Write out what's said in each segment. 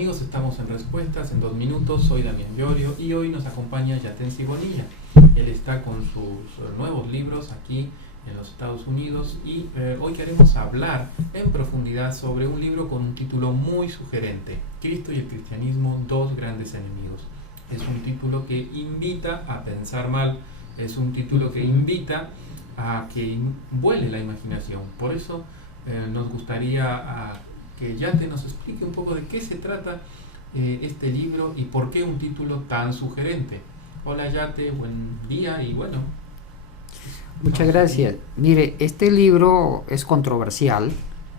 amigos, estamos en Respuestas en 2 minutos. Soy Damián Llorio y hoy nos acompaña Yatensi Bonilla. Él está con sus nuevos libros aquí en los Estados Unidos y hoy queremos hablar en profundidad sobre un libro con un título muy sugerente: Cristo y el cristianismo, dos grandes enemigos. Es un título que invita a pensar mal, es un título que invita a que vuele la imaginación. Por eso nos gustaría que Yate nos explique un poco de qué se trata este libro y por qué un título tan sugerente. Hola Yate, buen día y bueno. Muchas gracias. Mire, este libro es controversial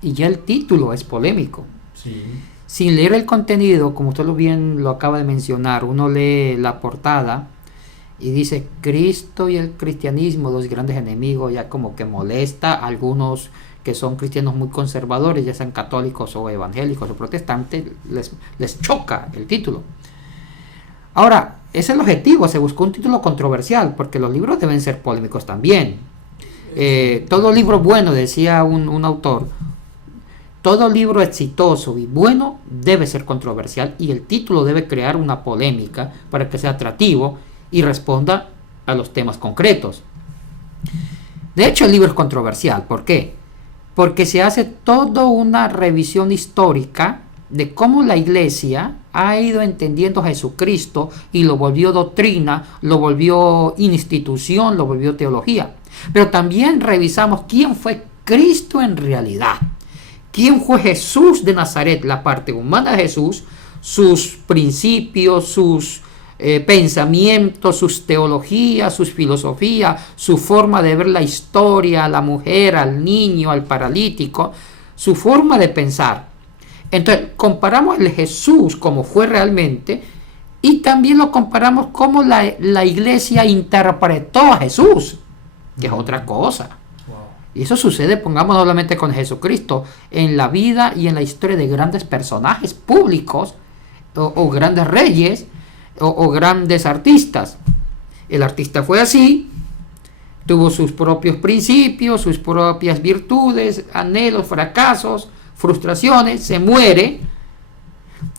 y ya el título es polémico. Sí. Sin leer el contenido, como usted bien lo acaba de mencionar, uno lee la portada y dice Cristo y el cristianismo, dos grandes enemigos, ya como que molesta a algunos que son cristianos muy conservadores, ya sean católicos o evangélicos o protestantes, les choca el título. Ahora, ese es el objetivo, se buscó un título controversial, porque los libros deben ser polémicos también. Todo libro bueno, decía un autor, todo libro exitoso y bueno debe ser controversial y el título debe crear una polémica para que sea atractivo y responda a los temas concretos. De hecho, el libro es controversial. ¿Por qué? Porque se hace toda una revisión histórica de cómo la iglesia ha ido entendiendo a Jesucristo y lo volvió doctrina, lo volvió institución, lo volvió teología. Pero también revisamos quién fue Cristo en realidad. ¿Quién fue Jesús de Nazaret? La parte humana de Jesús, sus principios, sus pensamientos, sus teologías, sus filosofías, su forma de ver la historia, a la mujer, al niño, al paralítico, su forma de pensar. Entonces, comparamos el Jesús como fue realmente y también lo comparamos como la iglesia interpretó a Jesús, que es otra cosa. Y eso sucede, pongamos solamente con Jesucristo, en la vida y en la historia de grandes personajes públicos o grandes reyes o grandes artistas. El artista fue así, tuvo sus propios principios, sus propias virtudes, anhelos, fracasos, frustraciones, se muere.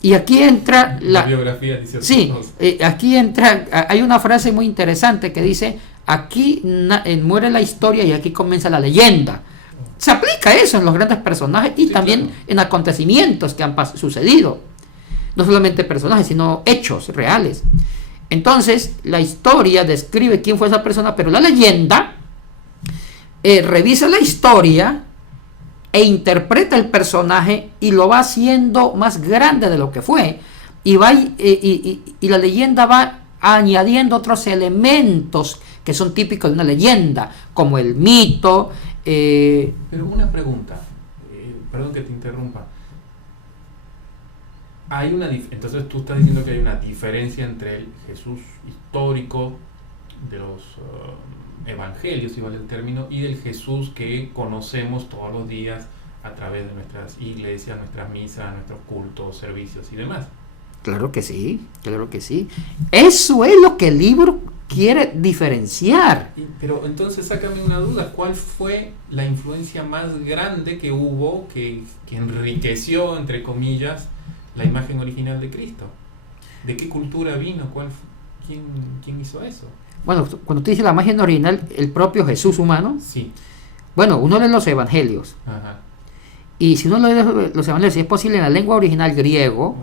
Y aquí entra la biografía, dice. Sí, aquí entra, hay una frase muy interesante que dice: aquí muere la historia y aquí comienza la leyenda. Se aplica eso en los grandes personajes y sí, también claro, en acontecimientos que han sucedido. No solamente personajes, sino hechos reales. Entonces, la historia describe quién fue esa persona, pero la leyenda revisa la historia e interpreta el personaje y lo va haciendo más grande de lo que fue. Y la leyenda va añadiendo otros elementos que son típicos de una leyenda, como el mito. Pero una pregunta, perdón que te interrumpa. Entonces tú estás diciendo que hay una diferencia entre el Jesús histórico de los evangelios, si vale el término, y del Jesús que conocemos todos los días a través de nuestras iglesias, nuestras misas, nuestros cultos, servicios y demás. Claro que sí, claro que sí. Eso es lo que el libro quiere diferenciar. Pero entonces sácame una duda, ¿cuál fue la influencia más grande que hubo, que enriqueció, entre comillas, la imagen original de Cristo? ¿De qué cultura vino? ¿Quién hizo eso? Bueno, cuando tú dices la imagen original, el propio Jesús humano. Sí. Bueno, uno lee los evangelios. Ajá. Y si uno lee los evangelios, si es posible, en la lengua original griego,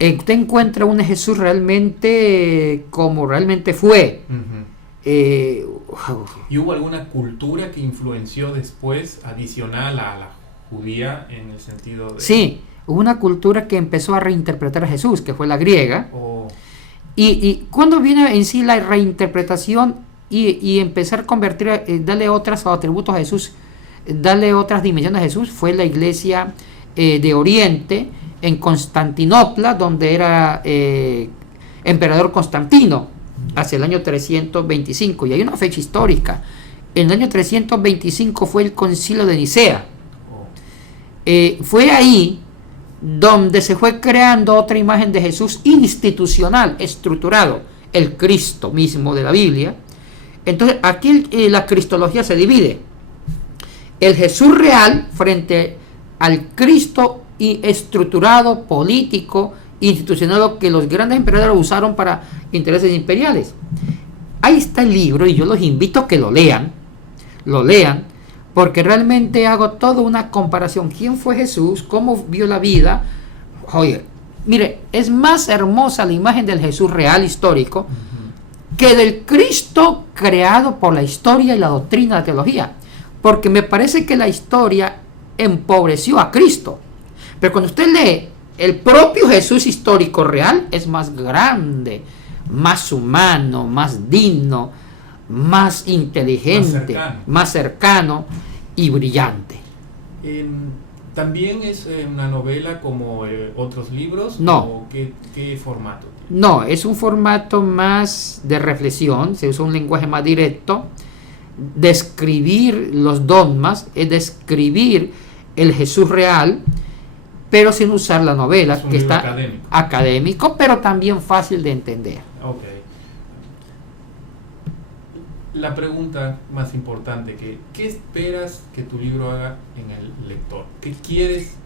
usted encuentra un Jesús realmente como realmente fue. ¿Y hubo alguna cultura que influenció después, adicional a la judía, en el sentido de...? Sí. Hubo una cultura que empezó a reinterpretar a Jesús, que fue la griega. Y cuando viene en sí la reinterpretación y empezar a convertir, darle otros atributos a Jesús, darle otras dimensiones a Jesús, fue la iglesia de Oriente, en Constantinopla, donde era emperador Constantino, hacia el año 325. Y hay una fecha histórica. En el año 325 fue el concilio de Nicea. Fue ahí donde se fue creando otra imagen de Jesús institucional, estructurado, el Cristo mismo de la Biblia. Entonces aquí la cristología se divide: el Jesús real frente al Cristo estructurado, político, institucional, que los grandes empresarios usaron para intereses imperiales. Ahí está el libro y yo los invito a que lo lean, porque realmente hago toda una comparación. ¿Quién fue Jesús? ¿Cómo vio la vida? Oye, mire, es más hermosa la imagen del Jesús real histórico que del Cristo creado por la historia y la doctrina de la teología, porque me parece que la historia empobreció a Cristo, pero cuando usted lee el propio Jesús histórico real, es más grande, más humano, más digno, más inteligente, más cercano y brillante. ¿También es una novela como otros libros? No. ¿O qué formato tiene? No, es un formato más de reflexión, se usa un lenguaje más directo, describir los dogmas, es describir el Jesús real, pero sin usar la novela, es un que libro está académico, pero también fácil de entender. Ok. La pregunta más importante, ¿qué esperas que tu libro haga en el lector? ¿Qué quieres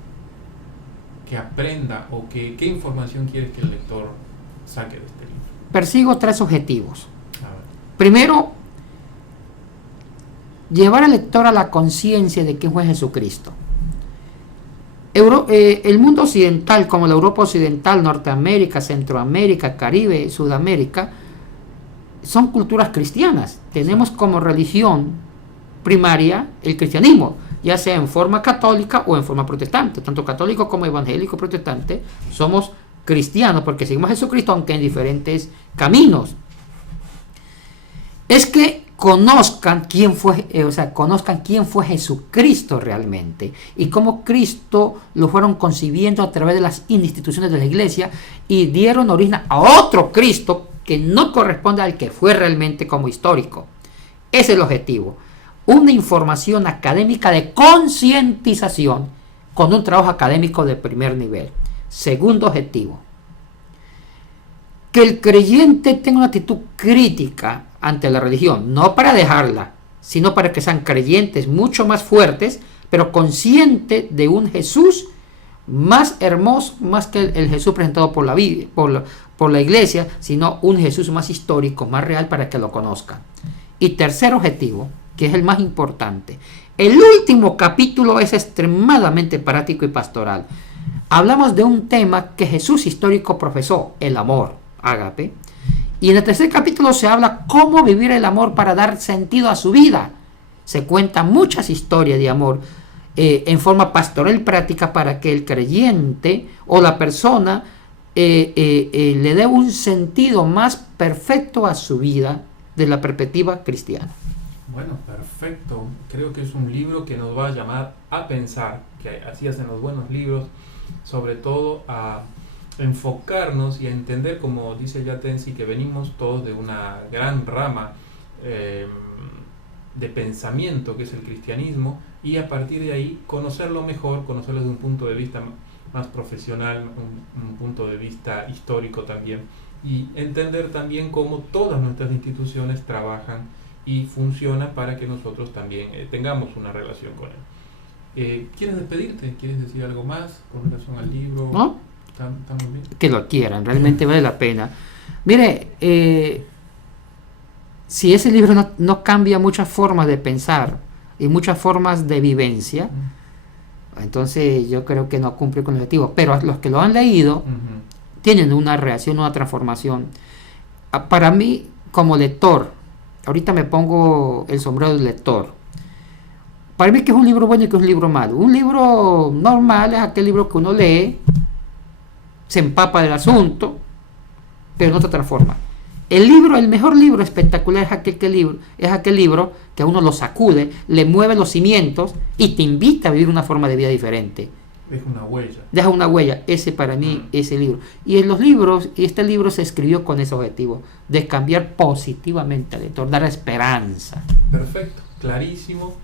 que aprenda o qué información quieres que el lector saque de este libro? Persigo 3 objetivos. Primero, llevar al lector a la conciencia de quién fue Jesucristo. El mundo occidental, como la Europa occidental, Norteamérica, Centroamérica, Caribe, Sudamérica, son culturas cristianas. Tenemos como religión primaria el cristianismo, ya sea en forma católica o en forma protestante. Tanto católico como evangélico protestante somos cristianos porque seguimos a Jesucristo, aunque en diferentes caminos. Es que conozcan quién fue Jesucristo realmente y cómo Cristo lo fueron concibiendo a través de las instituciones de la iglesia y dieron origen a otro Cristo que no corresponde al que fue realmente como histórico. Ese es el objetivo. Una información académica de concientización con un trabajo académico de primer nivel. Segundo objetivo, que el creyente tenga una actitud crítica ante la religión, no para dejarla, sino para que sean creyentes mucho más fuertes, pero conscientes de un Jesús más hermoso, más que el Jesús presentado por la iglesia, sino un Jesús más histórico, más real, para que lo conozcan. Y tercer objetivo, que es el más importante, el último capítulo es extremadamente práctico y pastoral. Hablamos de un tema que Jesús histórico profesó, el amor, ágape. Y en el tercer capítulo se habla cómo vivir el amor para dar sentido a su vida. Se cuentan muchas historias de amor en forma pastoral y práctica para que el creyente o la persona le dé un sentido más perfecto a su vida de la perspectiva cristiana. Bueno, perfecto. Creo que es un libro que nos va a llamar a pensar, que así hacen los buenos libros, sobre todo a enfocarnos y a entender, como dice Yatensi, que venimos todos de una gran rama de pensamiento que es el cristianismo, y a partir de ahí conocerlo mejor, conocerlo desde un punto de vista más profesional, un punto de vista histórico también, y entender también cómo todas nuestras instituciones trabajan y funcionan para que nosotros también tengamos una relación con él. ¿Quieres despedirte? ¿Quieres decir algo más con relación al libro? ¿No? ¿Estamos bien? Que lo quieran, realmente vale la pena. Mire, si ese libro no cambia muchas formas de pensar y muchas formas de vivencia, entonces yo creo que no cumple con el objetivo. Pero los que lo han leído tienen una reacción, una transformación. Para mí, como lector, ahorita me pongo el sombrero del lector. Para mí, que es un libro bueno y que es un libro malo. Un libro normal es aquel libro que uno lee, se empapa del asunto, pero no se transforma. El mejor libro espectacular es aquel libro que a uno lo sacude, le mueve los cimientos y te invita a vivir una forma de vida diferente. Deja una huella. Ese para mí, ese libro. Y este libro se escribió con ese objetivo, de cambiar positivamente al lector, dar esperanza. Perfecto, clarísimo.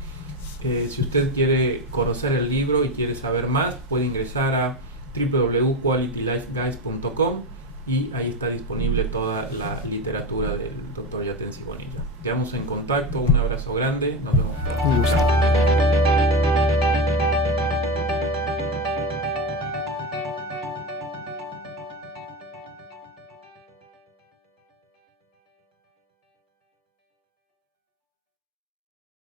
Si usted quiere conocer el libro y quiere saber más, puede ingresar a www.qualitylifeguys.com y ahí está disponible toda la literatura del Dr. Yatensi Bonilla. Quedamos en contacto, un abrazo grande, nos vemos pronto. Un gusto.